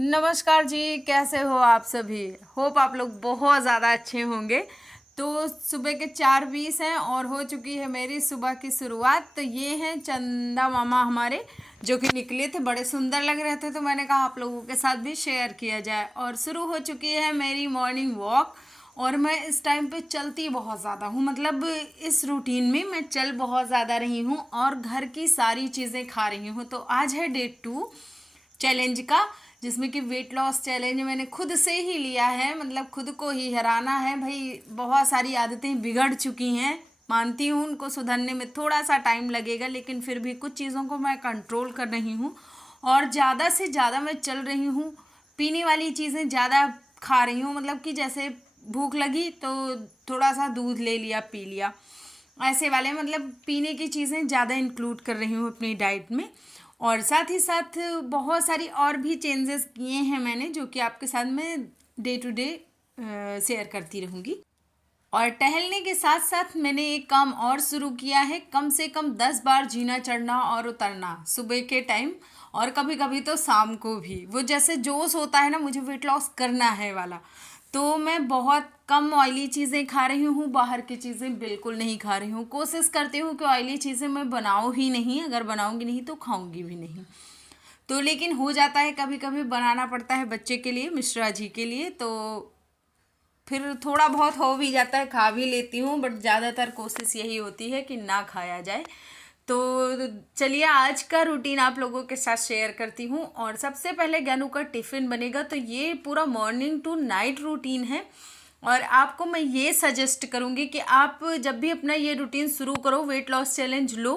नमस्कार जी, कैसे हो आप सभी। होप आप लोग बहुत ज़्यादा अच्छे होंगे। तो सुबह के 4:20 हैं और हो चुकी है मेरी सुबह की शुरुआत। तो ये हैं चंदा मामा हमारे, जो कि निकले थे, बड़े सुंदर लग रहे थे, तो मैंने कहा आप लोगों के साथ भी शेयर किया जाए। और शुरू हो चुकी है मेरी मॉर्निंग वॉक। और मैं इस टाइम पे चलती बहुत ज़्यादा हूँ, मतलब इस रूटीन में मैं चल बहुत ज़्यादा रही हूँ और घर की सारी चीज़ें खा रही हूँ। तो आज है डे 2 चैलेंज का, जिसमें कि वेट लॉस चैलेंज मैंने खुद से ही लिया है, मतलब खुद को ही हराना है भाई। बहुत सारी आदतें बिगड़ चुकी हैं, मानती हूँ, उनको सुधरने में थोड़ा सा टाइम लगेगा, लेकिन फिर भी कुछ चीज़ों को मैं कंट्रोल कर रही हूँ और ज़्यादा से ज़्यादा मैं चल रही हूँ। पीने वाली चीज़ें ज़्यादा खा रही हूँ, मतलब कि जैसे भूख लगी तो थोड़ा सा दूध ले लिया, पी लिया, ऐसे वाले, मतलब पीने की चीज़ें ज़्यादा इंक्लूड कर रही हूँ अपनी डाइट में। और साथ ही साथ बहुत सारी और भी चेंजेस किए हैं मैंने, जो कि आपके साथ मैं डे टू डे शेयर करती रहूँगी। और टहलने के साथ साथ मैंने एक काम और शुरू किया है, कम से कम 10 बार जीना चढ़ना और उतरना सुबह के टाइम, और कभी कभी तो शाम को भी। वो जैसे जोश होता है ना, मुझे वेट लॉस करना है वाला, तो मैं बहुत कम ऑयली चीज़ें खा रही हूँ, बाहर की चीज़ें बिल्कुल नहीं खा रही हूँ। कोशिश करती हूँ कि ऑयली चीज़ें मैं बनाऊँ ही नहीं, अगर बनाऊँगी नहीं तो खाऊँगी भी नहीं। तो लेकिन हो जाता है, कभी कभी बनाना पड़ता है बच्चे के लिए, मिश्रा जी के लिए, तो फिर थोड़ा बहुत हो भी जाता है, खा भी लेती हूँ, बट ज़्यादातर कोशिश यही होती है कि ना खाया जाए। तो चलिए आज का रूटीन आप लोगों के साथ शेयर करती हूँ। और सबसे पहले ज्ञानू का टिफ़िन बनेगा, तो ये पूरा मॉर्निंग टू नाइट रूटीन है। और आपको मैं ये सजेस्ट करूँगी कि आप जब भी अपना ये रूटीन शुरू करो, वेट लॉस चैलेंज लो,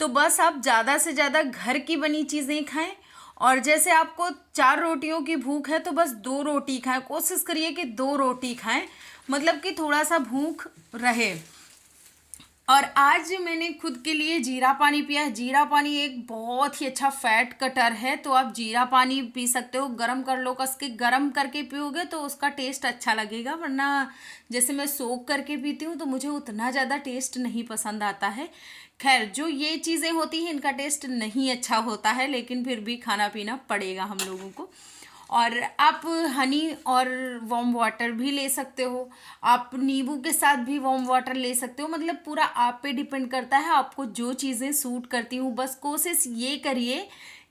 तो बस आप ज़्यादा से ज़्यादा घर की बनी चीज़ें खाएं। और जैसे आपको 4 रोटियों की भूख है तो बस 2 रोटी खाएं, कोशिश करिए कि 2 रोटी खाएं, मतलब कि थोड़ा सा भूख रहे। और आज मैंने खुद के लिए जीरा पानी पिया है। जीरा पानी एक बहुत ही अच्छा फैट कटर है, तो आप जीरा पानी पी सकते हो, गरम कर लो, कस के गरम करके पियोगे तो उसका टेस्ट अच्छा लगेगा, वरना जैसे मैं सोख करके पीती हूँ तो मुझे उतना ज़्यादा टेस्ट नहीं पसंद आता है। खैर, जो ये चीज़ें होती हैं इनका टेस्ट नहीं अच्छा होता है, लेकिन फिर भी खाना पीना पड़ेगा हम लोगों को। और आप हनी और वार्म वाटर भी ले सकते हो, आप नींबू के साथ भी वार्म वाटर ले सकते हो, मतलब पूरा आप पे डिपेंड करता है आपको जो चीज़ें सूट करती हूँ। बस कोशिश ये करिए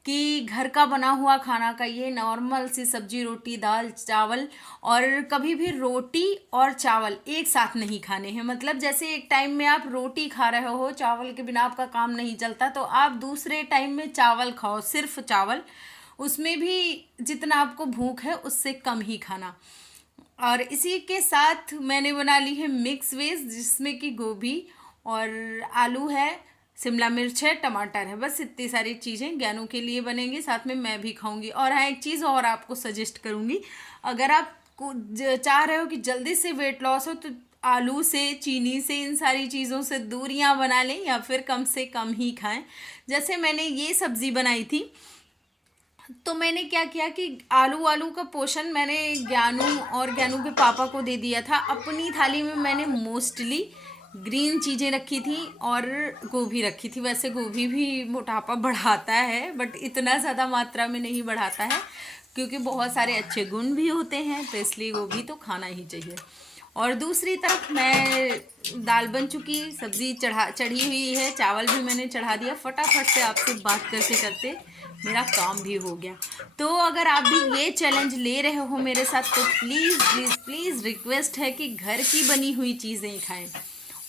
कि घर का बना हुआ खाना खाइए, नॉर्मल सी सब्जी, रोटी, दाल, चावल। और कभी भी रोटी और चावल एक साथ नहीं खाने हैं, मतलब जैसे एक टाइम में आप रोटी खा रहे हो, चावल के बिना आपका काम नहीं चलता, तो आप दूसरे टाइम में चावल खाओ, सिर्फ चावल, उसमें भी जितना आपको भूख है उससे कम ही खाना। और इसी के साथ मैंने बना ली है मिक्स वेज, जिसमें कि गोभी और आलू है, शिमला मिर्च है, टमाटर है, बस इतनी सारी चीज़ें ज्ञानों के लिए बनेंगी, साथ में मैं भी खाऊंगी। और हाँ, एक चीज़ और आपको सजेस्ट करूंगी, अगर आप चाह रहे हो कि जल्दी से वेट लॉस हो, तो आलू से, चीनी से, इन सारी चीज़ों से दूरियां बना लें, या फिर कम से कम ही खाएं। जैसे मैंने ये सब्ज़ी बनाई थी, तो मैंने क्या किया कि आलू आलू का पोर्शन मैंने ज्ञानू और ज्ञानू के पापा को दे दिया था। अपनी थाली में मैंने मोस्टली ग्रीन चीज़ें रखी थी और गोभी रखी थी। वैसे गोभी भी मोटापा बढ़ाता है, बट इतना ज़्यादा मात्रा में नहीं बढ़ाता है, क्योंकि बहुत सारे अच्छे गुण भी होते हैं, तो इसलिए गोभी तो खाना ही चाहिए। और दूसरी तरफ मैं दाल बन चुकी, सब्जी चढ़ी हुई है, चावल भी मैंने चढ़ा दिया। फटाफट से आपसे बात करते करते मेरा काम भी हो गया। तो अगर आप भी ये चैलेंज ले रहे हो मेरे साथ, तो प्लीज़ प्लीज़ प्लीज़ रिक्वेस्ट है कि घर की बनी हुई चीज़ें खाएं,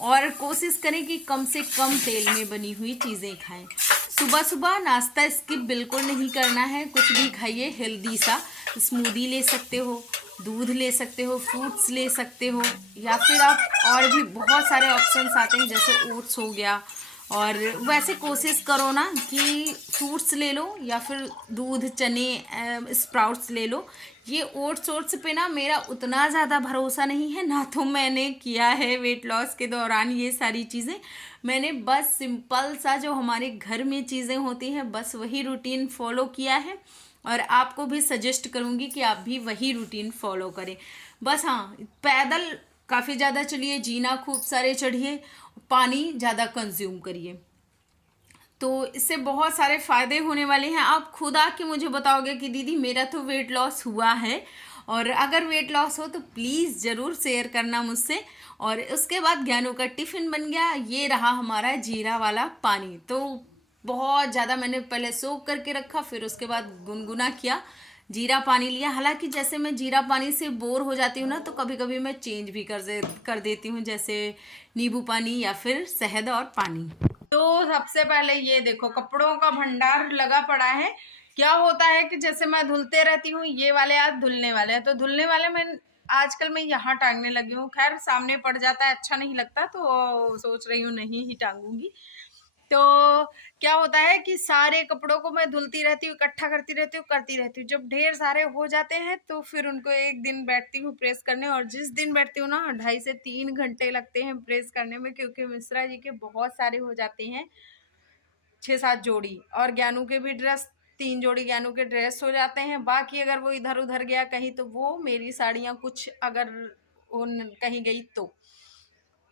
और कोशिश करें कि कम से कम तेल में बनी हुई चीज़ें खाएं। सुबह सुबह नाश्ता स्किप बिल्कुल नहीं करना है, कुछ भी खाइए हेल्दी सा। स्मूदी ले सकते हो, दूध ले सकते हो, फ्रूट्स ले सकते हो, या फिर आप और भी बहुत सारे ऑप्शंस आते हैं, जैसे ओट्स हो गया। और वैसे कोशिश करो ना कि फ्रूट्स ले लो, या फिर दूध, चने, स्प्राउट्स ले लो। ये ओट्स पे ना मेरा उतना ज़्यादा भरोसा नहीं है, ना तो मैंने किया है वेट लॉस के दौरान ये सारी चीज़ें। मैंने बस सिंपल सा जो हमारे घर में चीज़ें होती हैं, बस वही रूटीन फॉलो किया है, और आपको भी सजेस्ट करूँगी कि आप भी वही रूटीन फॉलो करें। बस हाँ, पैदल काफ़ी ज़्यादा चलिए, जीना खूब सारे चढ़िए, पानी ज़्यादा कंज्यूम करिए। तो इससे बहुत सारे फ़ायदे होने वाले हैं। आप खुद आके मुझे बताओगे कि दीदी मेरा तो वेट लॉस हुआ है, और अगर वेट लॉस हो तो प्लीज़ ज़रूर शेयर करना मुझसे। और उसके बाद ज्ञानों का टिफ़िन बन गया, ये रहा हमारा जीरा वाला पानी। तो बहुत ज़्यादा मैंने पहले सोख करके रखा, फिर उसके बाद गुनगुना किया, जीरा पानी लिया। हालांकि जैसे मैं जीरा पानी से बोर हो जाती हूँ ना, तो कभी कभी मैं चेंज भी कर देती हूँ, जैसे नींबू पानी या फिर शहद और पानी। तो सबसे पहले ये देखो, कपड़ों का भंडार लगा पड़ा है। क्या होता है कि जैसे मैं धुलते रहती हूँ, ये वाले आज धुलने वाले हैं, तो धुलने वाले मैं आजकल मैं यहाँ टांगने लगी हूँ। खैर सामने पड़ जाता है, अच्छा नहीं लगता, तो सोच रही हूँ नहीं ही टांगूंगी। तो क्या होता है कि सारे कपड़ों को मैं धुलती रहती हूँ, इकट्ठा करती रहती हूँ। जब ढेर सारे हो जाते हैं तो फिर उनको एक दिन बैठती हूँ प्रेस करने, और जिस दिन बैठती हूँ ना 2.5 से 3 घंटे लगते हैं प्रेस करने में, क्योंकि मिश्रा जी के बहुत सारे हो जाते हैं, 6-7 जोड़ी, और ज्ञानू के भी ड्रेस, 3 जोड़ी ज्ञानू के ड्रेस हो जाते हैं। बाकी अगर वो इधर उधर गया कहीं, तो वो मेरी साड़ियाँ कुछ अगर कहीं गई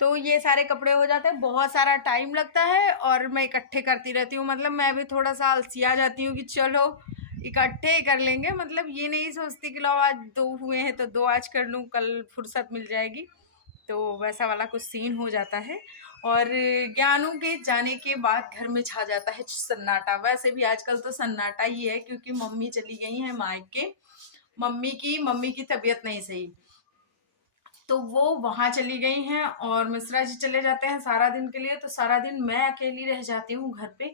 तो ये सारे कपड़े हो जाते हैं। बहुत सारा टाइम लगता है और मैं इकट्ठे करती रहती हूँ। मतलब मैं भी थोड़ा सा आलसी आ जाती हूँ कि चलो इकट्ठे ही कर लेंगे, मतलब ये नहीं सोचती कि लो आज 2 हुए हैं तो 2 आज कर लूँ, कल फुर्सत मिल जाएगी। तो वैसा वाला कुछ सीन हो जाता है। और ज्ञानू के जाने के बाद घर में छा जाता है सन्नाटा। वैसे भी आजकल तो सन्नाटा ही है, क्योंकि मम्मी चली गई हैं मायके। मम्मी की तबीयत नहीं सही, तो वो वहां चली गई हैं, और मिश्रा जी चले जाते हैं सारा दिन के लिए। तो सारा दिन मैं अकेली रह जाती हूँ घर पे।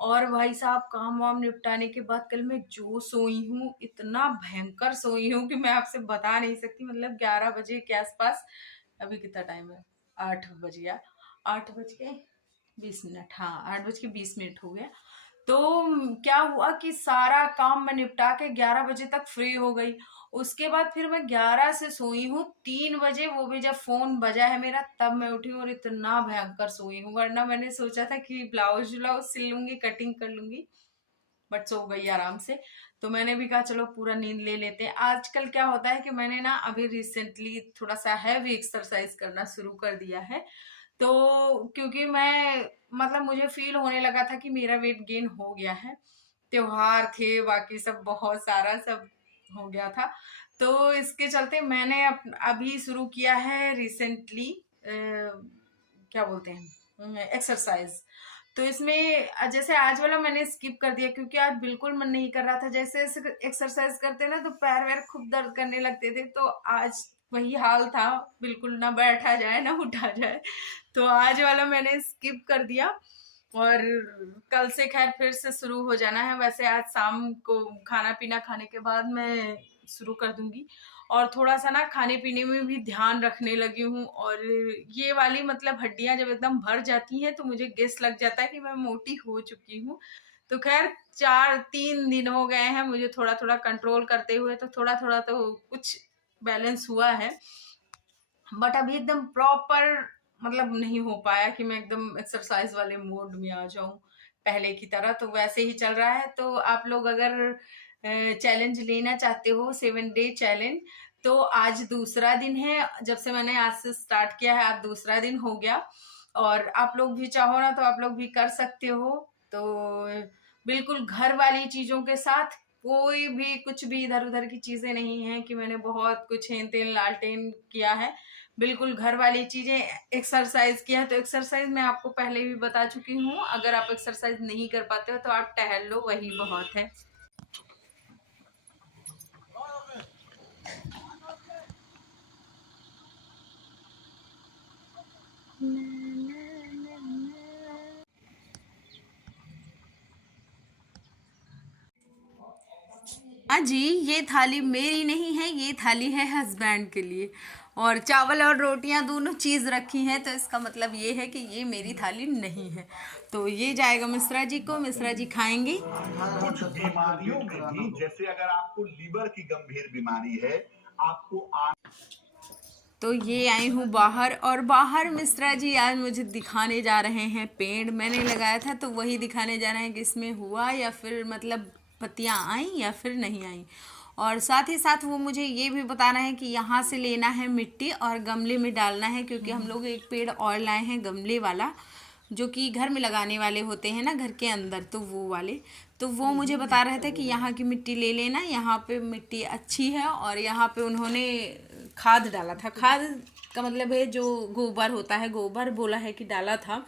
और भाई साहब काम वाम निपटाने के बाद कल मैं जो सोई हूँ, इतना भयंकर सोई हूँ कि मैं आपसे बता नहीं सकती। मतलब 11 बजे के आसपास, अभी कितना टाइम है, 8 बज गया, 8 बज के 20 मिनट, हाँ 8 बज के 20 मिनट हो गया। तो क्या हुआ कि सारा काम मैं निपटा के 11 बजे तक फ्री हो गई। उसके बाद फिर मैं 11 से सोई हूँ 3 बजे, वो भी जब फोन बजा है मेरा तब मैं उठी हूँ, और इतना भयंकर सोई हूँ। वरना मैंने सोचा था कि ब्लाउज व्लाउज सिल लूंगी, कटिंग कर लूंगी, बट सो गई आराम से। तो मैंने भी कहा चलो पूरा नींद ले लेते हैं। आजकल क्या होता है कि मैंने ना अभी रिसेंटली थोड़ा सा हैवी एक्सरसाइज करना शुरू कर दिया है। तो क्योंकि मैं मतलब मुझे फील होने लगा था कि मेरा वेट गेन हो गया है, त्योहार थे, बाकी सब बहुत सारा सब हो गया था। तो इसके चलते मैंने अभी शुरू किया है रिसेंटली, क्या बोलते हैं, एक्सरसाइज। तो इसमें जैसे आज वाला मैंने स्किप कर दिया, क्योंकि आज बिल्कुल मन नहीं कर रहा था। जैसे एक्सरसाइज करते ना तो पैर वैर खूब दर्द करने लगते थे, तो आज वही हाल था, बिल्कुल ना बैठा जाए ना उठा जाए। तो आज वाला मैंने स्किप कर दिया, और कल से खैर फिर से शुरू हो जाना है। वैसे आज शाम को खाना पीना खाने के बाद मैं शुरू कर दूंगी। और थोड़ा सा ना खाने पीने में भी ध्यान रखने लगी हूँ। और ये वाली मतलब हड्डियां जब एकदम भर जाती हैं तो मुझे गेस लग जाता है कि मैं मोटी हो चुकी हूँ। तो खैर 3 दिन हो गए हैं मुझे थोड़ा थोड़ा कंट्रोल करते हुए, तो थोड़ा थोड़ा तो कुछ बैलेंस हुआ है। बट अभी एकदम प्रॉपर मतलब नहीं हो पाया कि मैं एकदम एक्सरसाइज वाले मोड में आ जाऊं पहले की तरह। तो वैसे ही चल रहा है। तो आप लोग अगर चैलेंज लेना चाहते हो, 7 डे चैलेंज, तो आज दूसरा दिन है। जब से मैंने आज से स्टार्ट किया है, आज दूसरा दिन हो गया। और आप लोग भी चाहो ना तो आप लोग भी कर सकते हो। तो बिल्कुल घर वाली चीजों के साथ, कोई भी कुछ भी इधर उधर की चीजें नहीं है कि मैंने बहुत कुछ हेन तेन लालटेन किया है। बिल्कुल घर वाली चीजें। एक्सरसाइज किया है तो एक्सरसाइज मैं आपको पहले भी बता चुकी हूँ। अगर आप एक्सरसाइज नहीं कर पाते हो तो आप टहल लो, वही बहुत है। जी ये थाली मेरी नहीं है, ये थाली है हस्बैंड के लिए। और चावल और रोटियां दोनों चीज़ रखी हैं, तो इसका मतलब ये है कि ये मेरी थाली नहीं है। तो ये जाएगा मिश्रा जी को, मिश्रा जी खाएंगे। कुछ बीमारियों में भी, जैसे अगर आपको लीवर की गंभीर बीमारी है, आपको तो ये आई हूँ बाहर, और बाहर मिश्रा जी आज मुझे दिखाने जा रहे हैं पेड़ मैंने लगाया था, तो वही दिखाने जा रहे हैं कि इसमें हुआ या फिर मतलब पत्तियाँ आई या फिर नहीं आई। और साथ ही साथ वो मुझे ये भी बता रहे हैं कि यहाँ से लेना है मिट्टी और गमले में डालना है, क्योंकि हम लोग एक पेड़ और लाए हैं गमले वाला, जो कि घर में लगाने वाले होते हैं ना, घर के अंदर, तो वो वाले। तो वो मुझे बता रहे थे कि यहाँ की मिट्टी ले लेना, यहाँ पे मिट्टी अच्छी है। और यहाँ पे उन्होंने खाद डाला था। खाद का मतलब है जो गोबर होता है, गोबर बोला है कि डाला था,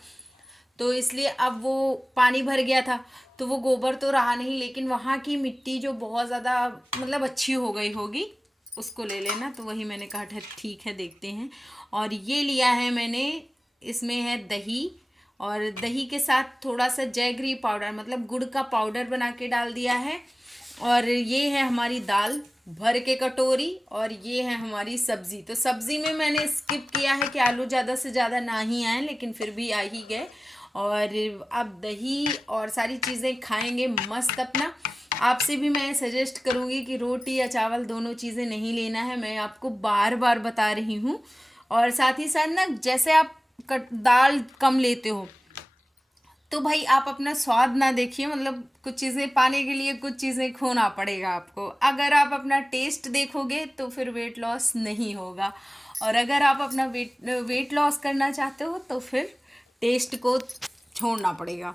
तो इसलिए अब वो पानी भर गया था तो वो गोबर तो रहा नहीं, लेकिन वहाँ की मिट्टी जो बहुत ज़्यादा मतलब अच्छी हो गई होगी, उसको ले लेना। तो वही मैंने कहा ठीक है, देखते हैं। और ये लिया है मैंने, इसमें है दही, और दही के साथ थोड़ा सा जैगरी पाउडर मतलब गुड़ का पाउडर बना के डाल दिया है। और ये है हमारी दाल भर के कटोरी, और ये है हमारी सब्ज़ी। तो सब्ज़ी में मैंने स्किप किया है कि आलू ज़्यादा से ज़्यादा ना ही आए, लेकिन फिर भी आ ही गए। और अब दही और सारी चीज़ें खाएंगे मस्त अपना। आपसे भी मैं सजेस्ट करूँगी कि रोटी या चावल दोनों चीज़ें नहीं लेना है, मैं आपको बार बार बता रही हूँ। और साथ ही साथ ना, जैसे आप दाल कम लेते हो तो भाई आप अपना स्वाद ना देखिए, मतलब कुछ चीज़ें पाने के लिए कुछ चीज़ें खोना पड़ेगा आपको। अगर आप अपना टेस्ट देखोगे तो फिर वेट लॉस नहीं होगा, और अगर आप अपना वेट लॉस करना चाहते हो तो फिर टेस्ट को छोड़ना पड़ेगा।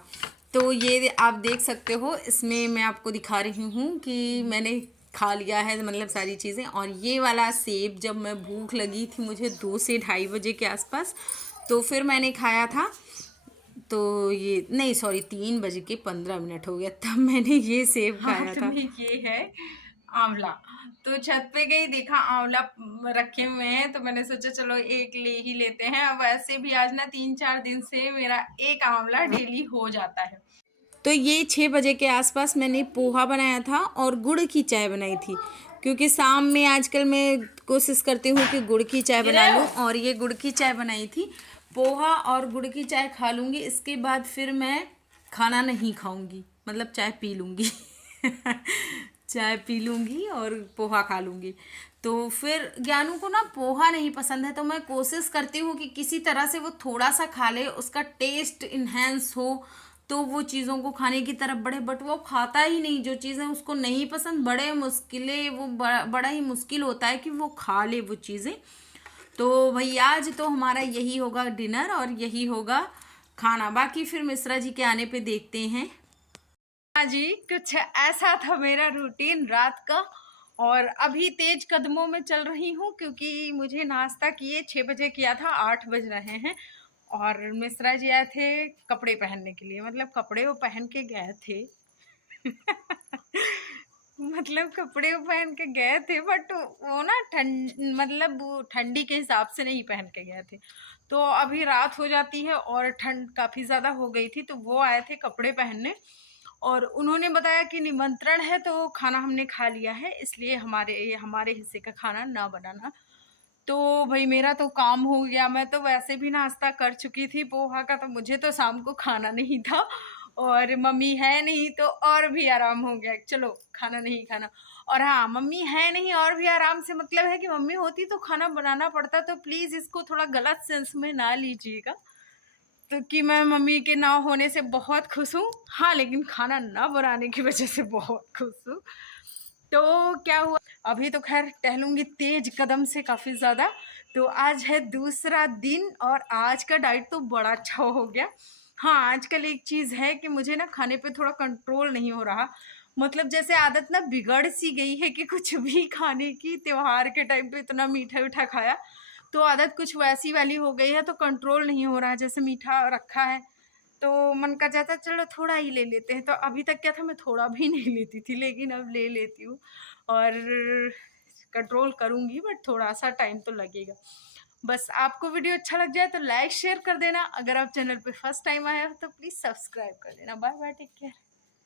तो ये आप देख सकते हो, इसमें मैं आपको दिखा रही हूँ कि मैंने खा लिया है मतलब सारी चीज़ें। और ये वाला सेब जब मैं भूख लगी थी मुझे 2 से ढाई बजे के आसपास, तो फिर मैंने खाया था। तो ये नहीं, सॉरी, 3:15 हो गया तब मैंने ये सेब खाया था। ये है आंवला। तो छत पे गई, देखा आंवला रखे हुए हैं, तो मैंने सोचा चलो एक ले ही लेते हैं। अब ऐसे भी आज ना 3-4 दिन से मेरा एक आंवला डेली हो जाता है। तो ये 6 बजे के आसपास मैंने पोहा बनाया था और गुड़ की चाय बनाई थी, क्योंकि शाम में आजकल मैं कोशिश करती हूँ कि गुड़ की चाय बना लूँ। और ये गुड़ की चाय बनाई थी, पोहा और गुड़ की चाय खा लूँगी, इसके बाद फिर मैं खाना नहीं खाऊँगी, मतलब चाय पी लूँगी चाय पी लूँगी और पोहा खा लूँगी। तो फिर ज्ञानू को ना पोहा नहीं पसंद है, तो मैं कोशिश करती हूँ कि किसी तरह से वो थोड़ा सा खा ले, उसका टेस्ट इन्हेंस हो, तो वो चीज़ों को खाने की तरफ बढ़े। बट वो खाता ही नहीं, जो चीज़ें उसको नहीं पसंद बड़ा ही मुश्किल होता है कि वो खा ले वो चीज़ें। तो भैया आज तो हमारा यही होगा डिनर और यही होगा खाना, बाकी फिर मिश्रा जी के आने पे देखते हैं। हाँ जी, कुछ ऐसा था मेरा रूटीन रात का। और अभी तेज कदमों में चल रही हूँ, क्योंकि मुझे नाश्ता किए 6 बजे किया था, 8 बज रहे हैं। और मिश्रा जी आए थे कपड़े पहनने के लिए, मतलब कपड़े वो पहन के गए थे मतलब कपड़े वो पहन के गए थे, बट वो ना ठंडी के हिसाब से नहीं पहन के गए थे। तो अभी रात हो जाती है और ठंड काफ़ी ज़्यादा हो गई थी, तो वो आए थे कपड़े पहनने। और उन्होंने बताया कि निमंत्रण है, तो खाना हमने खा लिया है, इसलिए हमारे हिस्से का खाना ना बनाना। तो भाई मेरा तो काम हो गया, मैं तो वैसे भी नाश्ता कर चुकी थी पोहा का, तो मुझे तो शाम को खाना नहीं था। और मम्मी है नहीं तो और भी आराम हो गया, चलो खाना नहीं खाना। और हाँ, मम्मी है नहीं और भी आराम से मतलब है कि मम्मी होती तो खाना बनाना पड़ता, तो प्लीज़ इसको थोड़ा गलत सेंस में ना लीजिएगा। तो कि मैं मम्मी के ना होने से बहुत खुश हूँ, हाँ, लेकिन खाना ना बनाने की वजह से बहुत खुश हूँ। तो क्या हुआ, अभी तो खैर टहलूंगी तेज कदम से काफ़ी ज़्यादा। तो आज है दूसरा दिन और आज का डाइट तो बड़ा अच्छा हो गया। हाँ, आजकल एक चीज़ है कि मुझे ना खाने पे थोड़ा कंट्रोल नहीं हो रहा, मतलब जैसे आदत ना बिगड़ सी गई है कि कुछ भी खाने की। त्योहार के टाइम पे इतना मीठा मीठा खाया, तो आदत कुछ वैसी वाली हो गई है, तो कंट्रोल नहीं हो रहा। जैसे मीठा रखा है तो मन का जाता चलो थोड़ा ही ले लेते हैं, तो अभी तक क्या था, मैं थोड़ा भी नहीं लेती थी, लेकिन अब ले लेती हूँ। और कंट्रोल करूँगी, बट थोड़ा सा टाइम तो लगेगा। बस आपको वीडियो अच्छा लग जाए तो लाइक शेयर कर देना, अगर आप चैनल पे फर्स्ट टाइम आए हो तो प्लीज़ सब्सक्राइब कर देना। Bye bye, take care.